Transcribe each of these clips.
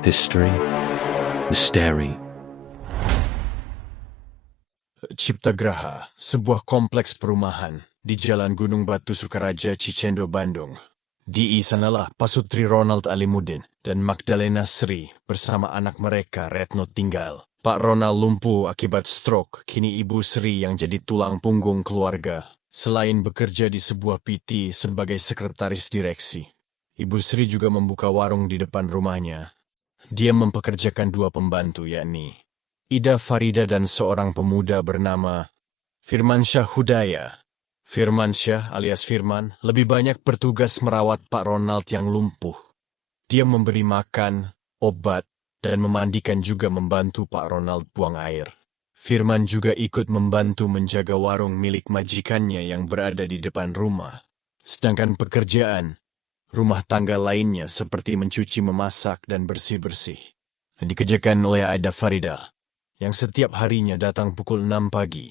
History, Misteri. Ciptagraha, sebuah kompleks perumahan di Jalan Gunung Batu Sukaraja, Cicendo, Bandung. Di sanalah Pasutri Ronald Alimuddin dan Magdalena Sri bersama anak mereka Retno tinggal. Pak Ronald lumpuh akibat stroke, kini Ibu Sri yang jadi tulang punggung keluarga. Selain bekerja di sebuah PT sebagai sekretaris direksi, Ibu Sri juga membuka warung di depan rumahnya. Dia mempekerjakan dua pembantu, yakni Ida Farida dan seorang pemuda bernama Firmansyah Hudaya. Firmansyah alias Firman lebih banyak bertugas merawat Pak Ronald yang lumpuh. Dia memberi makan, obat, dan memandikan, juga membantu Pak Ronald buang air. Firman juga ikut membantu menjaga warung milik majikannya yang berada di depan rumah. Sedangkan pekerjaan rumah tangga lainnya seperti mencuci, memasak, dan bersih-bersih dikerjakan oleh Ida Farida, yang setiap harinya datang pukul 6 pagi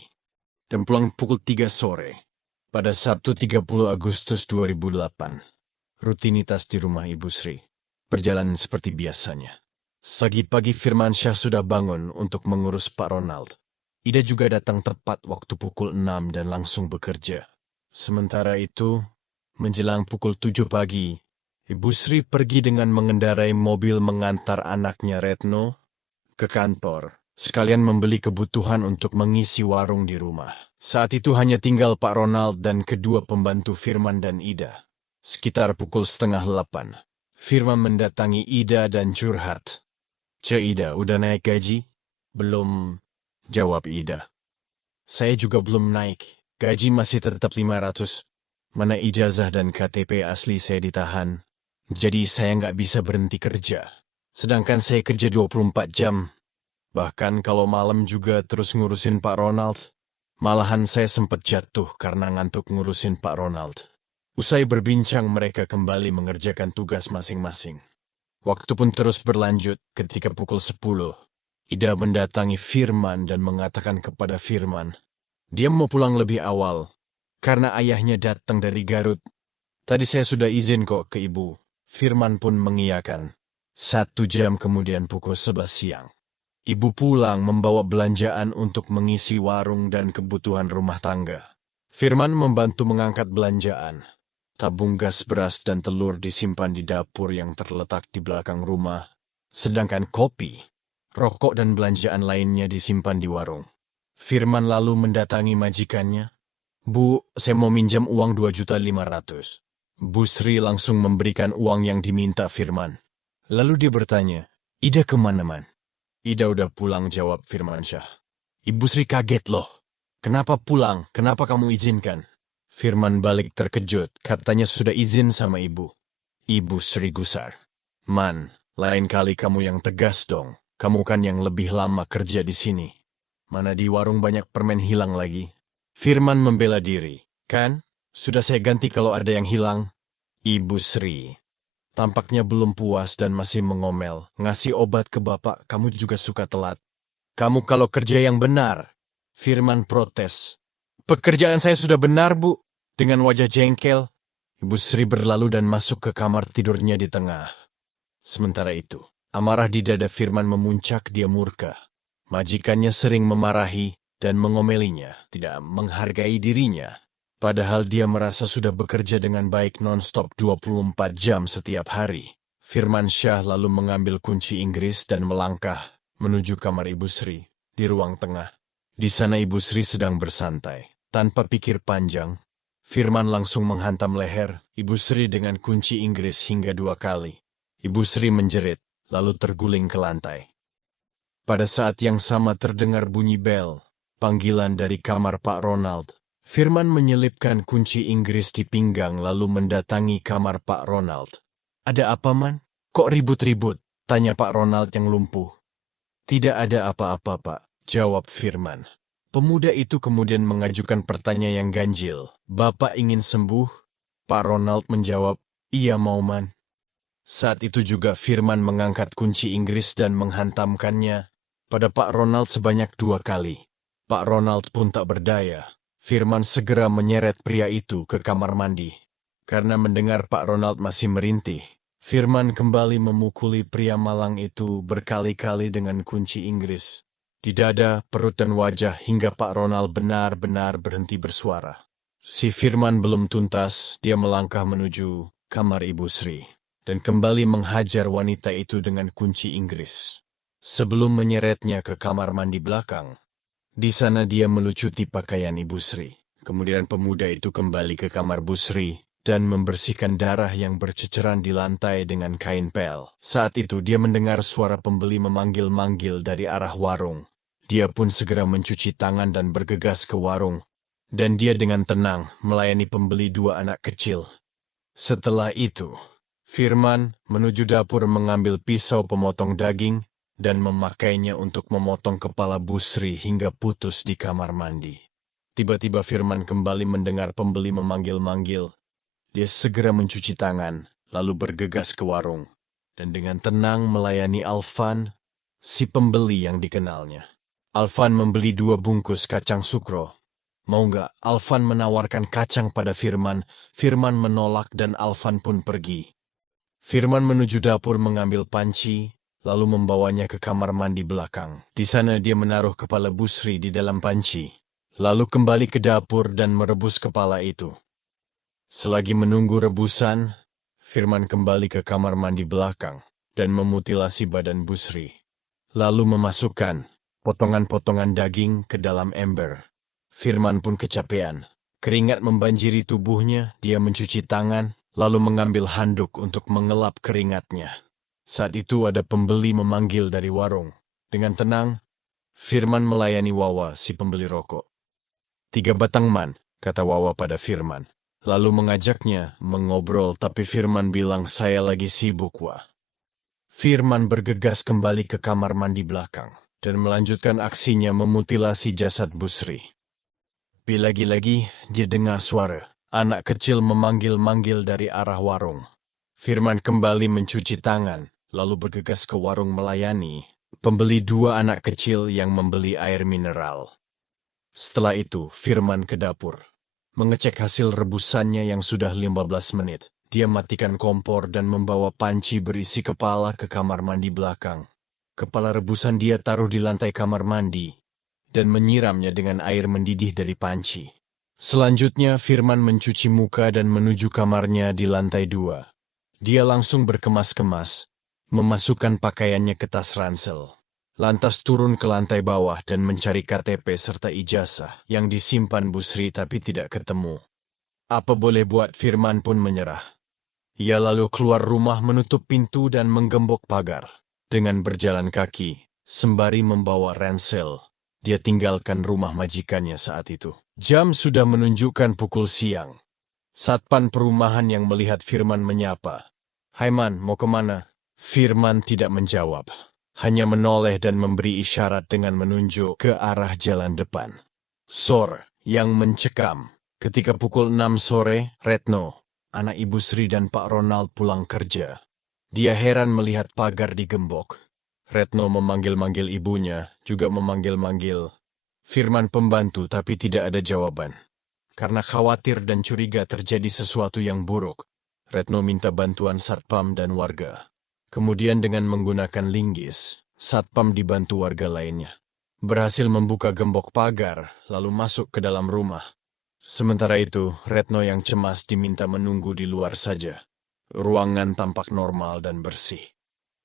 dan pulang pukul 3 sore. Pada Sabtu 30 Agustus 2008, rutinitas di rumah Ibu Sri berjalan seperti biasanya. Pagi-pagi Firmansyah sudah bangun untuk mengurus Pak Ronald. Ida juga datang tepat waktu pukul 6 dan langsung bekerja. Sementara itu, menjelang pukul 7 pagi, Ibu Sri pergi dengan mengendarai mobil mengantar anaknya Retno ke kantor, sekalian membeli kebutuhan untuk mengisi warung di rumah. Saat itu hanya tinggal Pak Ronald dan kedua pembantu Firman dan Ida. Sekitar pukul 7:30, Firman mendatangi Ida dan curhat. "Ce Ida, udah naik gaji?" "Belum," jawab Ida. "Saya juga belum naik, gaji masih tetap 500. Mana ijazah dan KTP asli saya ditahan. Jadi saya nggak bisa berhenti kerja. Sedangkan saya kerja 24 jam. Bahkan kalau malam juga terus ngurusin Pak Ronald. Malahan saya sempat jatuh karena ngantuk ngurusin Pak Ronald." Usai berbincang, mereka kembali mengerjakan tugas masing-masing. Waktu pun terus berlanjut. Ketika pukul 10, Ida mendatangi Firman dan mengatakan kepada Firman, dia mau pulang lebih awal karena ayahnya datang dari Garut. "Tadi saya sudah izin kok ke ibu." Firman pun mengiyakan. 1 jam kemudian pukul 11 siang. Ibu pulang membawa belanjaan untuk mengisi warung dan kebutuhan rumah tangga. Firman membantu mengangkat belanjaan. Tabung gas, beras, dan telur disimpan di dapur yang terletak di belakang rumah. Sedangkan kopi, rokok, dan belanjaan lainnya disimpan di warung. Firman lalu mendatangi majikannya. "Bu, saya mau minjam uang 2.500.000. Bu Sri langsung memberikan uang yang diminta Firman. Lalu dia bertanya, "Ida kemana, Man?" "Ida udah pulang," jawab Firmansyah. Ibu Sri kaget, "Loh, kenapa pulang? Kenapa kamu izinkan?" Firman balik terkejut, katanya sudah izin sama ibu. Ibu Sri gusar. "Man, lain kali kamu yang tegas dong. Kamu kan yang lebih lama kerja di sini. Mana di warung banyak permen hilang lagi." Firman membela diri. "Kan, sudah saya ganti kalau ada yang hilang." Ibu Sri tampaknya belum puas dan masih mengomel. "Ngasih obat ke bapak, kamu juga suka telat. Kamu kalau kerja yang benar." Firman protes. "Pekerjaan saya sudah benar, Bu." Dengan wajah jengkel, Ibu Sri berlalu dan masuk ke kamar tidurnya di tengah. Sementara itu, amarah di dada Firman memuncak. Dia murka. Majikannya sering memarahi dan mengomelinya, tidak menghargai dirinya. Padahal dia merasa sudah bekerja dengan baik non-stop 24 jam setiap hari. Firmansyah lalu mengambil kunci Inggris dan melangkah menuju kamar Ibu Sri di ruang tengah. Di sana Ibu Sri sedang bersantai. Tanpa pikir panjang, Firman langsung menghantam leher Ibu Sri dengan kunci Inggris hingga 2 kali. Ibu Sri menjerit, lalu terguling ke lantai. Pada saat yang sama terdengar bunyi bel, panggilan dari kamar Pak Ronald. Firman menyelipkan kunci Inggris di pinggang lalu mendatangi kamar Pak Ronald. "Ada apa, Man? Kok ribut-ribut?" tanya Pak Ronald yang lumpuh. "Tidak ada apa-apa, Pak," jawab Firman. Pemuda itu kemudian mengajukan pertanyaan yang ganjil. "Bapak ingin sembuh?" Pak Ronald menjawab, "Iya, mau, Man." Saat itu juga Firman mengangkat kunci Inggris dan menghantamkannya pada Pak Ronald sebanyak 2 kali. Pak Ronald pun tak berdaya. Firman segera menyeret pria itu ke kamar mandi. Karena mendengar Pak Ronald masih merintih, Firman kembali memukuli pria malang itu berkali-kali dengan kunci Inggris. Di dada, perut dan wajah hingga Pak Ronald benar-benar berhenti bersuara. Si Firman belum tuntas, dia melangkah menuju kamar Ibu Sri dan kembali menghajar wanita itu dengan kunci Inggris. Sebelum menyeretnya ke kamar mandi belakang, di sana dia melucuti pakaian Ibu Sri. Kemudian pemuda itu kembali ke kamar Bu Sri dan membersihkan darah yang berceceran di lantai dengan kain pel. Saat itu dia mendengar suara pembeli memanggil-manggil dari arah warung. Dia pun segera mencuci tangan dan bergegas ke warung. Dan dia dengan tenang melayani pembeli 2 anak kecil. Setelah itu, Firman menuju dapur mengambil pisau pemotong daging dan memakainya untuk memotong kepala Bu Sri hingga putus di kamar mandi. Tiba-tiba Firman kembali mendengar pembeli memanggil-manggil. Dia segera mencuci tangan, lalu bergegas ke warung, dan dengan tenang melayani Alvan, si pembeli yang dikenalnya. Alvan membeli 2 bungkus kacang sukro. Mau nggak? Alvan menawarkan kacang pada Firman. Firman menolak dan Alvan pun pergi. Firman menuju dapur mengambil panci, lalu membawanya ke kamar mandi belakang. Di sana dia menaruh kepala Bu Sri di dalam panci, lalu kembali ke dapur dan merebus kepala itu. Selagi menunggu rebusan, Firman kembali ke kamar mandi belakang dan memutilasi badan Bu Sri. Lalu memasukkan potongan-potongan daging ke dalam ember. Firman pun kecapean. Keringat membanjiri tubuhnya, dia mencuci tangan, lalu mengambil handuk untuk mengelap keringatnya. Saat itu ada pembeli memanggil dari warung. Dengan tenang, Firman melayani Wawa, si pembeli rokok. 3 batang man, kata Wawa pada Firman. Lalu mengajaknya mengobrol, tapi Firman bilang, saya lagi sibuk, Wah. Firman bergegas kembali ke kamar mandi belakang dan melanjutkan aksinya memutilasi jasad Bu Sri. Lagi-lagi dia dengar suara anak kecil memanggil-manggil dari arah warung. Firman kembali mencuci tangan, lalu bergegas ke warung melayani pembeli 2 anak kecil yang membeli air mineral. Setelah itu, Firman ke dapur, mengecek hasil rebusannya yang sudah 15 menit. Dia matikan kompor dan membawa panci berisi kepala ke kamar mandi belakang. Kepala rebusan dia taruh di lantai kamar mandi dan menyiramnya dengan air mendidih dari panci. Selanjutnya, Firman mencuci muka dan menuju kamarnya di lantai 2. Dia langsung berkemas-kemas, memasukkan pakaiannya ke tas ransel. Lantas turun ke lantai bawah dan mencari KTP serta ijazah yang disimpan Bu Sri tapi tidak ketemu. Apa boleh buat, Firman pun menyerah. Ia lalu keluar rumah menutup pintu dan menggembok pagar. Dengan berjalan kaki, sembari membawa ransel, dia tinggalkan rumah majikannya saat itu. Jam sudah menunjukkan pukul siang. Satpan perumahan yang melihat Firman menyapa. Hai Man, mau kemana? Firman tidak menjawab. Hanya menoleh dan memberi isyarat dengan menunjuk ke arah jalan depan. Sore yang mencekam. Ketika pukul 6 sore, Retno, anak Ibu Sri dan Pak Ronald pulang kerja. Dia heran melihat pagar digembok. Retno memanggil-manggil ibunya, juga memanggil-manggil Firman pembantu, tapi tidak ada jawaban. Karena khawatir dan curiga terjadi sesuatu yang buruk, Retno minta bantuan Satpam dan warga. Kemudian dengan menggunakan linggis, Satpam dibantu warga lainnya berhasil membuka gembok pagar, lalu masuk ke dalam rumah. Sementara itu, Retno yang cemas diminta menunggu di luar saja. Ruangan tampak normal dan bersih.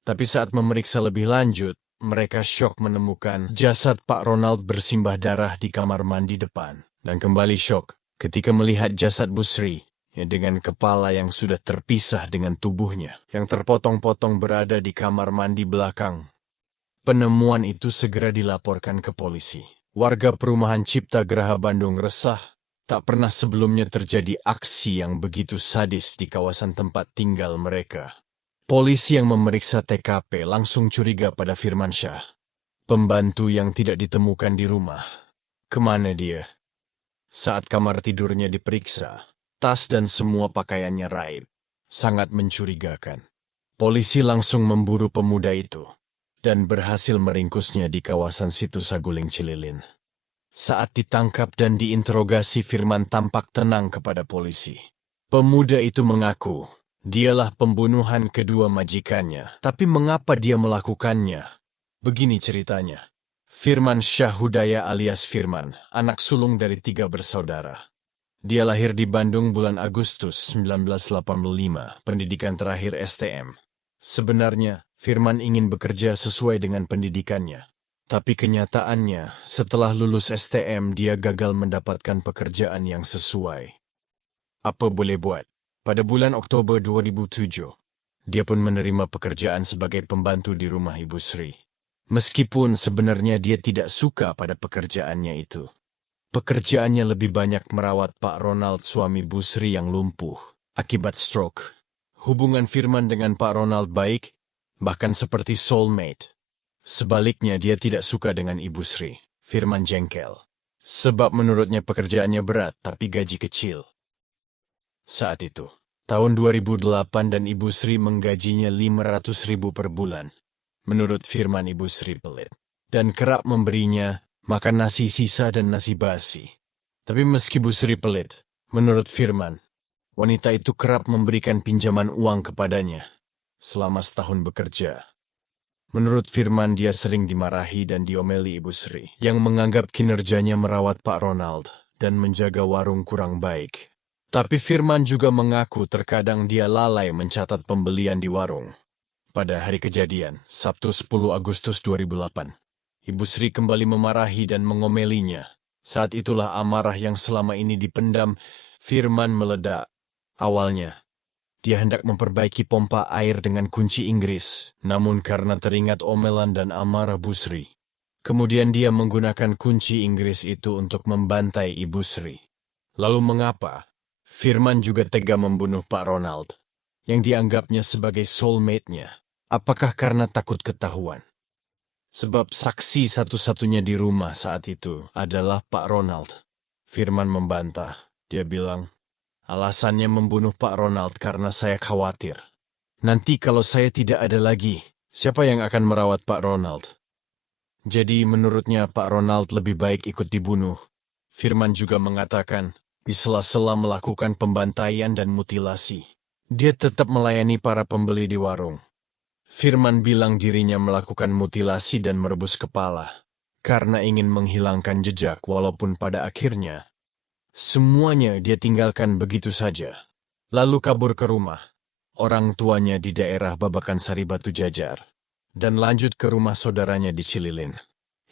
Tapi saat memeriksa lebih lanjut, mereka syok menemukan jasad Pak Ronald bersimbah darah di kamar mandi depan. Dan kembali syok ketika melihat jasad Bu Sri, dengan kepala yang sudah terpisah dengan tubuhnya, yang terpotong-potong berada di kamar mandi belakang. Penemuan itu segera dilaporkan ke polisi. Warga perumahan Cipta Graha Bandung resah. Tak pernah sebelumnya terjadi aksi yang begitu sadis di kawasan tempat tinggal mereka. Polisi yang memeriksa TKP langsung curiga pada Firmansyah, pembantu yang tidak ditemukan di rumah. Kemana dia? Saat kamar tidurnya diperiksa, tas dan semua pakaiannya raib. Sangat mencurigakan. Polisi langsung memburu pemuda itu dan berhasil meringkusnya di kawasan Situ Saguling Cililin. Saat ditangkap dan diinterogasi, Firman tampak tenang kepada polisi. Pemuda itu mengaku Dialah pembunuhan kedua majikannya. Tapi mengapa dia melakukannya? Begini ceritanya. Firman Syah Hudaya alias Firman, anak sulung dari 3 bersaudara. Dia lahir di Bandung bulan Agustus 1985, pendidikan terakhir STM. Sebenarnya, Firman ingin bekerja sesuai dengan pendidikannya. Tapi kenyataannya, setelah lulus STM, dia gagal mendapatkan pekerjaan yang sesuai. Apa boleh buat? Pada bulan Oktober 2007, dia pun menerima pekerjaan sebagai pembantu di rumah Ibu Sri. Meskipun sebenarnya dia tidak suka pada pekerjaannya itu. Pekerjaannya lebih banyak merawat Pak Ronald, suami Bu Sri yang lumpuh akibat stroke. Hubungan Firman dengan Pak Ronald baik, bahkan seperti soulmate. Sebaliknya dia tidak suka dengan Ibu Sri. Firman jengkel. Sebab menurutnya pekerjaannya berat tapi gaji kecil. Saat itu, tahun 2008 dan Ibu Sri menggajinya 500.000 per bulan. Menurut Firman, Ibu Sri pelit dan kerap memberinya makan nasi sisa dan nasi basi. Tapi meski Bu Sri pelit, menurut Firman, wanita itu kerap memberikan pinjaman uang kepadanya selama setahun bekerja. Menurut Firman, dia sering dimarahi dan diomeli Ibu Sri yang menganggap kinerjanya merawat Pak Ronald dan menjaga warung kurang baik. Tapi Firman juga mengaku terkadang dia lalai mencatat pembelian di warung. Pada hari kejadian, Sabtu 10 Agustus 2008, Ibu Sri kembali memarahi dan mengomelinya. Saat itulah amarah yang selama ini dipendam Firman meledak. Awalnya, dia hendak memperbaiki pompa air dengan kunci Inggris, namun karena teringat omelan dan amarah Bu Sri, kemudian dia menggunakan kunci Inggris itu untuk membantai Ibu Sri. Lalu mengapa Firman juga tega membunuh Pak Ronald, yang dianggapnya sebagai soulmate-nya? Apakah karena takut ketahuan? Sebab saksi satu-satunya di rumah saat itu adalah Pak Ronald. Firman membantah. Dia bilang, alasannya membunuh Pak Ronald karena saya khawatir. Nanti kalau saya tidak ada lagi, siapa yang akan merawat Pak Ronald? Jadi menurutnya Pak Ronald lebih baik ikut dibunuh. Firman juga mengatakan, di sela-sela melakukan pembantaian dan mutilasi, dia tetap melayani para pembeli di warung. Firman bilang dirinya melakukan mutilasi dan merebus kepala, karena ingin menghilangkan jejak walaupun pada akhirnya, semuanya dia tinggalkan begitu saja. Lalu kabur ke rumah orang tuanya di daerah Babakan Sari Batu Jajar, dan lanjut ke rumah saudaranya di Cililin.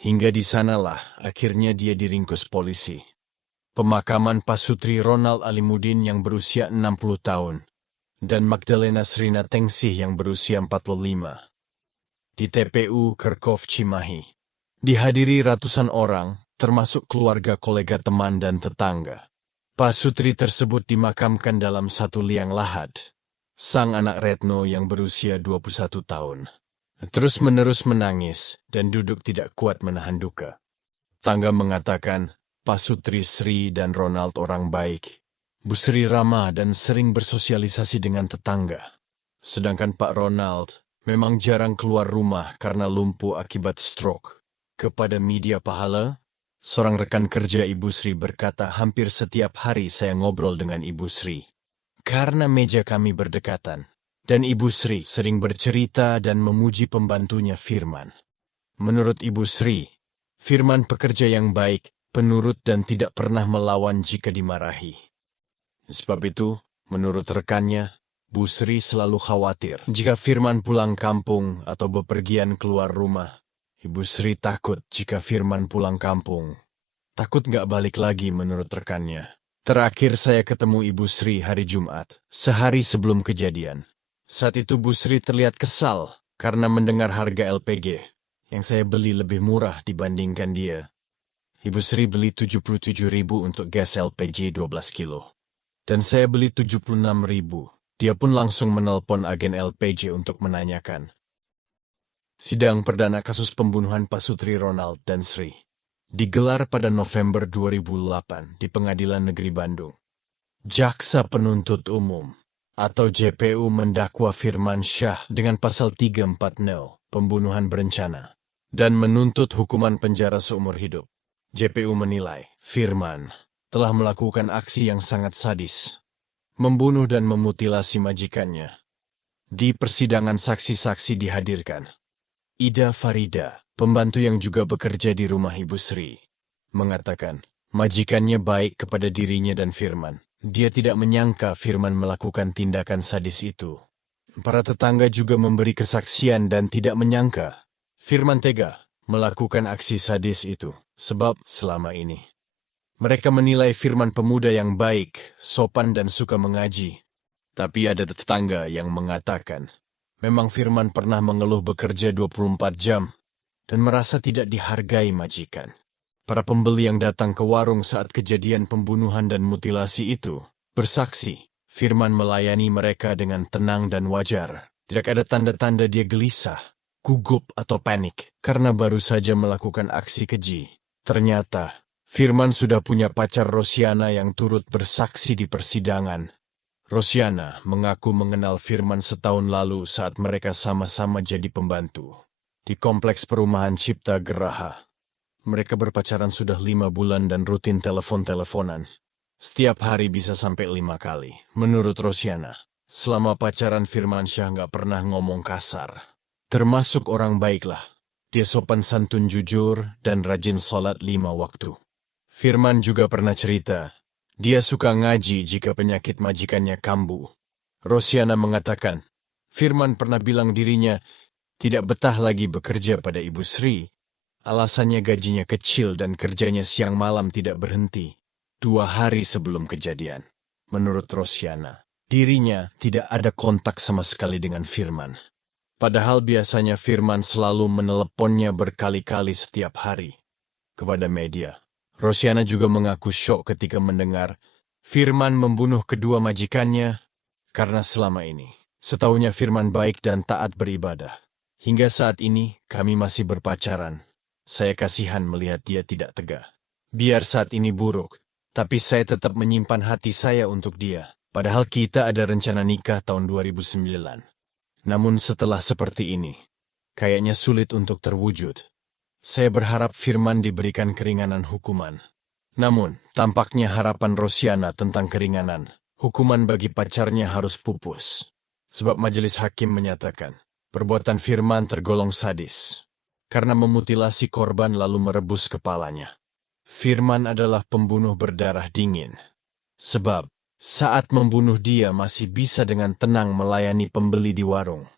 Hingga di sanalah akhirnya dia diringkus polisi. Pemakaman Pasutri Ronald Alimudin yang berusia 60 tahun, dan Magdalena Srina Tengsih yang berusia 45. Di TPU Kerkov Cimahi, dihadiri ratusan orang, termasuk keluarga, kolega, teman, dan tetangga. Pasutri tersebut dimakamkan dalam satu liang lahat. Sang anak Retno yang berusia 21 tahun, terus-menerus menangis dan duduk tidak kuat menahan duka. Tangga mengatakan, Pasutri Sri dan Ronald orang baik. Bu Sri ramah dan sering bersosialisasi dengan tetangga. Sedangkan Pak Ronald memang jarang keluar rumah karena lumpuh akibat stroke. Kepada media Pahala, seorang rekan kerja Ibu Sri berkata, hampir setiap hari saya ngobrol dengan Ibu Sri. Karena meja kami berdekatan. Dan Ibu Sri sering bercerita dan memuji pembantunya Firman. Menurut Ibu Sri, Firman pekerja yang baik, penurut dan tidak pernah melawan jika dimarahi. Sebab itu, menurut rekannya, Bu Sri selalu khawatir jika Firman pulang kampung atau bepergian keluar rumah. Ibu Sri takut jika Firman pulang kampung. Takut nggak balik lagi menurut rekannya. Terakhir saya ketemu Ibu Sri hari Jumat, sehari sebelum kejadian. Saat itu Bu Sri terlihat kesal karena mendengar harga LPG yang saya beli lebih murah dibandingkan dia. Ibu Sri beli 77.000 untuk gas LPG 12 kilo. Dan saya beli 76.000. Dia pun langsung menelpon agen LPG untuk menanyakan. Sidang perdana kasus pembunuhan Pasutri Ronald dan Sri digelar pada November 2008 di Pengadilan Negeri Bandung. Jaksa Penuntut Umum atau JPU mendakwa Firman Syah dengan pasal 340 pembunuhan berencana dan menuntut hukuman penjara seumur hidup. JPU menilai Firman telah melakukan aksi yang sangat sadis membunuh dan memutilasi majikannya. Di persidangan saksi-saksi dihadirkan. Ida Farida, pembantu yang juga bekerja di rumah Ibu Sri, mengatakan majikannya baik kepada dirinya dan Firman. Dia tidak menyangka Firman melakukan tindakan sadis itu. Para tetangga juga memberi kesaksian dan tidak menyangka Firman tega melakukan aksi sadis itu, sebab selama ini mereka menilai Firman pemuda yang baik, sopan dan suka mengaji. Tapi ada tetangga yang mengatakan, memang Firman pernah mengeluh bekerja 24 jam dan merasa tidak dihargai majikan. Para pembeli yang datang ke warung saat kejadian pembunuhan dan mutilasi itu bersaksi, Firman melayani mereka dengan tenang dan wajar. Tidak ada tanda-tanda dia gelisah, gugup atau panik karena baru saja melakukan aksi keji. Ternyata, Firman sudah punya pacar Rosiana yang turut bersaksi di persidangan. Rosiana mengaku mengenal Firman setahun lalu saat mereka sama-sama jadi pembantu di kompleks perumahan Cipta Geraha. Mereka berpacaran sudah 5 bulan dan rutin telepon-teleponan. Setiap hari bisa sampai 5 kali. Menurut Rosiana, selama pacaran Firmansyah nggak pernah ngomong kasar. Termasuk orang baiklah. Dia sopan santun jujur dan rajin sholat 5 waktu. Firman juga pernah cerita, dia suka ngaji jika penyakit majikannya kambuh. Rosiana mengatakan, Firman pernah bilang dirinya tidak betah lagi bekerja pada Ibu Sri. Alasannya gajinya kecil dan kerjanya siang malam tidak berhenti. 2 hari sebelum kejadian. Menurut Rosiana, dirinya tidak ada kontak sama sekali dengan Firman. Padahal biasanya Firman selalu meneleponnya berkali-kali setiap hari. Kepada media, Rosiana juga mengaku syok ketika mendengar Firman membunuh kedua majikannya karena selama ini setahunya Firman baik dan taat beribadah. Hingga saat ini kami masih berpacaran. Saya kasihan melihat dia tidak tega. Biar saat ini buruk, tapi saya tetap menyimpan hati saya untuk dia. Padahal kita ada rencana nikah tahun 2009. Namun setelah seperti ini, kayaknya sulit untuk terwujud. Saya berharap Firman diberikan keringanan hukuman. Namun, tampaknya harapan Rosiana tentang keringanan hukuman bagi pacarnya harus pupus. Sebab majelis hakim menyatakan, perbuatan Firman tergolong sadis. Karena memutilasi korban lalu merebus kepalanya. Firman adalah pembunuh berdarah dingin. Sebab, saat membunuh dia masih bisa dengan tenang melayani pembeli di warung.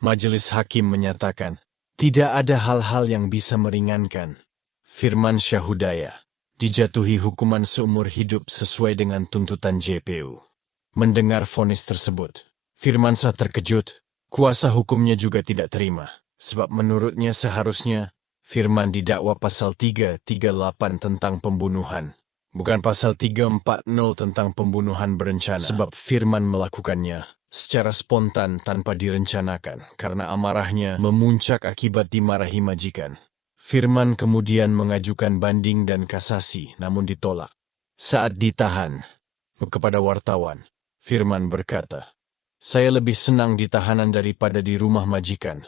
Majelis hakim menyatakan, tidak ada hal-hal yang bisa meringankan. Firmansyah Hudaya dijatuhi hukuman seumur hidup sesuai dengan tuntutan JPU. Mendengar vonis tersebut, Firmansyah terkejut. Kuasa hukumnya juga tidak terima. Sebab menurutnya seharusnya Firman didakwa pasal 338 tentang pembunuhan. Bukan pasal 340 tentang pembunuhan berencana. Sebab Firman melakukannya secara spontan tanpa direncanakan karena amarahnya memuncak akibat dimarahi majikan. Firman kemudian mengajukan banding dan kasasi namun ditolak. Saat ditahan kepada wartawan, Firman berkata, saya lebih senang di tahanan daripada di rumah majikan.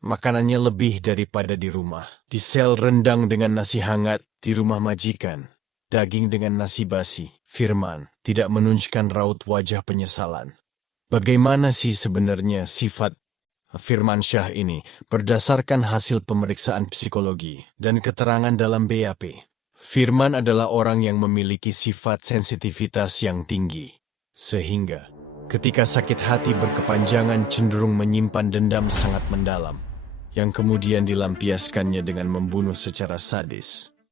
Makanannya lebih daripada di rumah. Di sel rendang dengan nasi hangat, di rumah majikan. Daging dengan nasi basi. Firman tidak menunjukkan raut wajah penyesalan. Bagaimana sih sebenarnya sifat Firmansyah ini berdasarkan hasil pemeriksaan psikologi dan keterangan dalam BAP? Firman adalah orang yang memiliki sifat sensitivitas yang tinggi. Sehingga ketika sakit hati berkepanjangan cenderung menyimpan dendam sangat mendalam, yang kemudian dilampiaskannya dengan membunuh secara sadis.